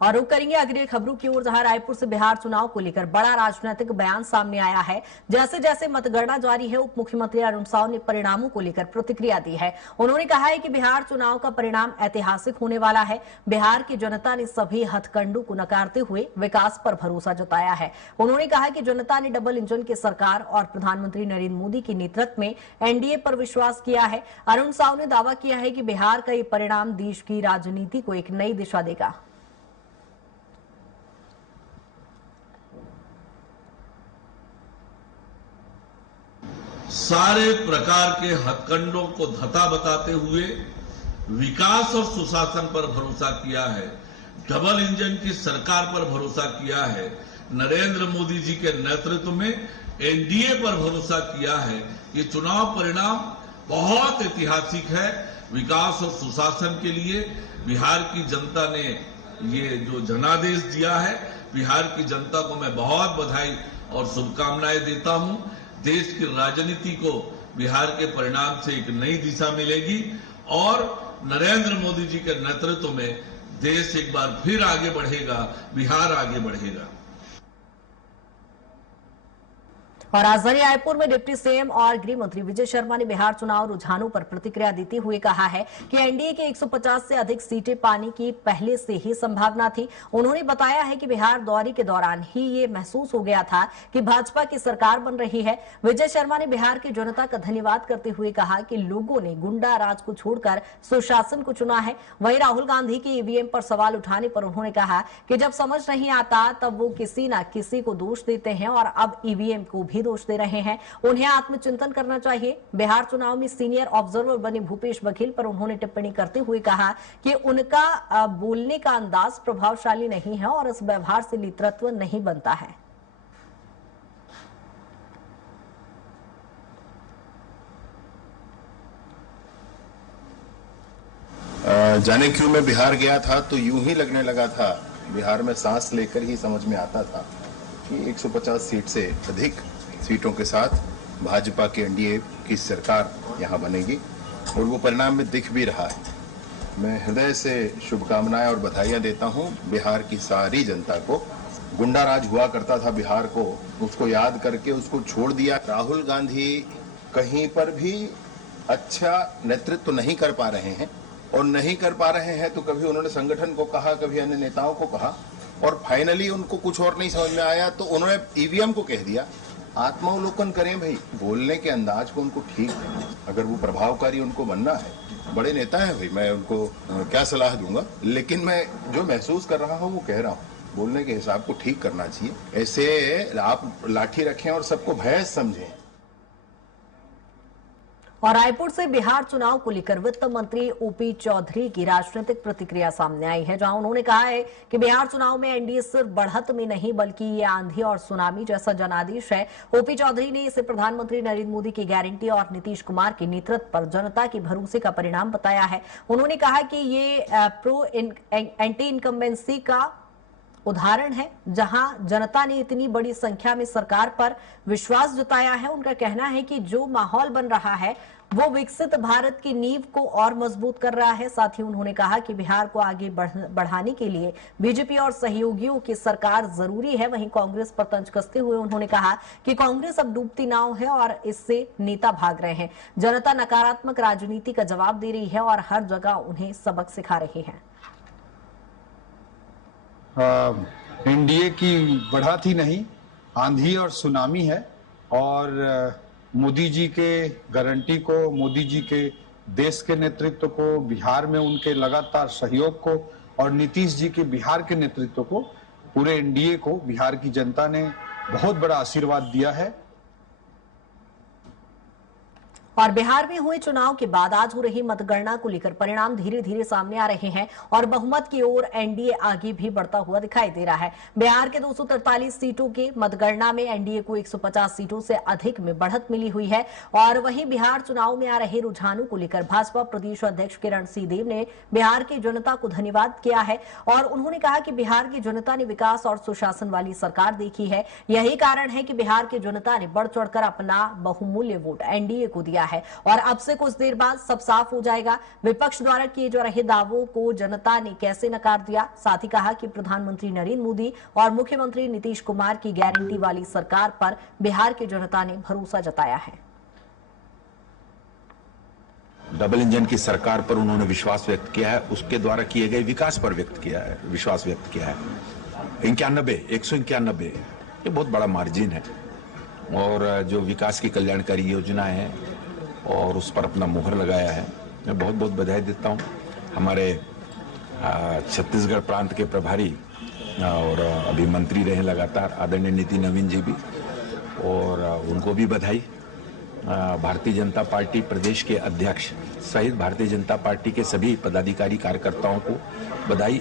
और रुक करेंगे अगली खबरों की ओर, जहां रायपुर से बिहार चुनाव को लेकर बड़ा राजनीतिक बयान सामने आया है। जैसे जैसे मतगणना जारी है, उप मुख्यमंत्री अरुण साव ने परिणामों को लेकर प्रतिक्रिया दी है। उन्होंने कहा है कि बिहार चुनाव का परिणाम ऐतिहासिक होने वाला है। बिहार की जनता ने सभी हथकंडों को नकारते हुए विकास पर भरोसा जताया है। उन्होंने कहा कि जनता ने डबल इंजन की सरकार और प्रधानमंत्री नरेंद्र मोदी के नेतृत्व में एनडीए पर विश्वास किया है। अरुण साव ने दावा किया है कि बिहार का ये परिणाम देश की राजनीति को एक नई दिशा देगा। सारे प्रकार के हथकंडों को धता बताते हुए विकास और सुशासन पर भरोसा किया है, डबल इंजन की सरकार पर भरोसा किया है, नरेंद्र मोदी जी के नेतृत्व में एनडीए पर भरोसा किया है। ये चुनाव परिणाम बहुत ऐतिहासिक है। विकास और सुशासन के लिए बिहार की जनता ने ये जो जनादेश दिया है, बिहार की जनता को मैं बहुत बधाई और शुभकामनाएं देता हूं। देश की राजनीति को बिहार के परिणाम से एक नई दिशा मिलेगी और नरेंद्र मोदी जी के नेतृत्व में देश एक बार फिर आगे बढ़ेगा, बिहार आगे बढ़ेगा। और राजधानी रायपुर में डिप्टी सीएम और गृह मंत्री विजय शर्मा ने बिहार चुनाव रुझानों पर प्रतिक्रिया देते हुए कहा है कि एनडीए के 150 से अधिक सीटें पाने की पहले से ही संभावना थी। उन्होंने बताया है कि बिहार दौरे के दौरान ही ये महसूस हो गया था कि भाजपा की सरकार बन रही है। विजय शर्मा ने बिहार की जनता का धन्यवाद करते हुए कहा कि लोगों ने गुंडा राज को छोड़कर सुशासन को चुना है। वहीं राहुल गांधी की ईवीएम पर सवाल उठाने पर उन्होंने कहा कि जब समझ नहीं आता तब वो किसी न किसी को दोष देते हैं और अब ईवीएम को भी दोष दे रहे हैं। उन्हें आत्मचिंतन करना चाहिए। बिहार चुनाव में सीनियर ऑब्जर्वर बने भूपेश बघेल पर उन्होंने टिप्पणी करते हुए कहा कि उनका बोलने का अंदाज प्रभावशाली नहीं है और इस व्यवहार से नेतृत्व नहीं बनता है। जाने क्यों मैं बिहार गया था तो यूं ही लगने लगा था, बिहार में सांस लेकर ही समझ में आता था कि 150 सीट से अधिक सीटों के साथ भाजपा के एनडीए की सरकार यहां बनेगी और वो परिणाम में दिख भी रहा है। मैं हृदय से शुभकामनाएं और बधाइयां देता हूं बिहार की सारी जनता को। गुंडा राज हुआ करता था बिहार को, उसको याद करके उसको छोड़ दिया। राहुल गांधी कहीं पर भी अच्छा नेतृत्व नहीं कर पा रहे हैं और नहीं कर पा रहे हैं तो कभी उन्होंने संगठन को कहा, कभी अन्य नेताओं को कहा और फाइनली उनको कुछ और नहीं समझ में आया तो उन्होंने ईवीएम को कह दिया। आत्मावलोकन करें भाई, बोलने के अंदाज को उनको ठीक है। अगर वो प्रभावकारी उनको बनना है, बड़े नेता हैं भाई, मैं उनको क्या सलाह दूंगा, लेकिन मैं जो महसूस कर रहा हूँ वो कह रहा हूँ। बोलने के हिसाब को ठीक करना चाहिए। ऐसे आप लाठी रखें और सबको भैंस समझें। और रायपुर से बिहार चुनाव को लेकर वित्त मंत्री ओपी चौधरी की राजनीतिक प्रतिक्रिया सामने आई है, जहां उन्होंने कहा है कि बिहार चुनाव में एनडीए सिर्फ बढ़त में नहीं बल्कि ये आंधी और सुनामी जैसा जनादेश है। ओपी चौधरी ने इसे प्रधानमंत्री नरेंद्र मोदी की गारंटी और नीतीश कुमार के नेतृत्व पर जनता के भरोसे का परिणाम बताया है। उन्होंने कहा कि ये प्रो एंटी इनकम्बेंसी का उदाहरण है, जहां जनता ने इतनी बड़ी संख्या में सरकार पर विश्वास जताया है। उनका कहना है कि जो माहौल बन रहा है वो विकसित भारत की नींव को और मजबूत कर रहा है। साथ ही उन्होंने कहा कि बिहार को आगे बढ़ाने के लिए बीजेपी और सहयोगियों की सरकार जरूरी है। वहीं कांग्रेस पर तंज कसते हुए उन्होंने कहा कि कांग्रेस अब डूबती नाव है और इससे नेता भाग रहे हैं। जनता नकारात्मक राजनीति का जवाब दे रही है और हर जगह उन्हें सबक सिखा रही है। एनडीए की बढ़त ही नहीं, आंधी और सुनामी है और मोदी जी के गारंटी को, मोदी जी के देश के नेतृत्व को, बिहार में उनके लगातार सहयोग को और नीतीश जी के बिहार के नेतृत्व को, पूरे एनडीए को बिहार की जनता ने बहुत बड़ा आशीर्वाद दिया है। और बिहार में हुए चुनाव के बाद आज हो रही मतगणना को लेकर परिणाम धीरे धीरे सामने आ रहे हैं और बहुमत की ओर एनडीए आगे भी बढ़ता हुआ दिखाई दे रहा है। बिहार के 243 सीटों के मतगणना में एनडीए को 150 सीटों से अधिक में बढ़त मिली हुई है। और वहीं बिहार चुनाव में आ रहे रुझानों को लेकर भाजपा प्रदेश अध्यक्ष किरण सिंहदेव ने बिहार की जनता को धन्यवाद किया है और उन्होंने कहा कि बिहार की जनता ने विकास और सुशासन वाली सरकार देखी है। यही कारण है कि बिहार की जनता ने बढ़ चढ़कर अपना बहुमूल्य वोट एनडीए को दिया है। है और अब से कुछ देर बाद सब साफ हो जाएगा। विपक्ष द्वारा किए जा रहे दावों को जनता ने कैसे नकार दिया। साथ ही कहा कि प्रधानमंत्री नरेंद्र मोदी और मुख्यमंत्री नीतीश कुमार की गारंटी वाली सरकार पर बिहार की जनता ने भरोसा जताया है। डबल इंजन की सरकार पर उन्होंने विश्वास व्यक्त किया है, उसके द्वारा किए गए विकास पर विश्वास व्यक्त किया है। 191 ये बहुत बड़ा मार्जिन है और जो विकास की कल्याणकारी योजनाएं हैं और उस पर अपना मुहर लगाया है, मैं बहुत बहुत बधाई देता हूं। हमारे छत्तीसगढ़ प्रांत के प्रभारी और अभी मंत्री रहे लगातार आदरणीय नितिन नवीन जी भी, और उनको भी बधाई। भारतीय जनता पार्टी प्रदेश के अध्यक्ष सहित भारतीय जनता पार्टी के सभी पदाधिकारी कार्यकर्ताओं को बधाई।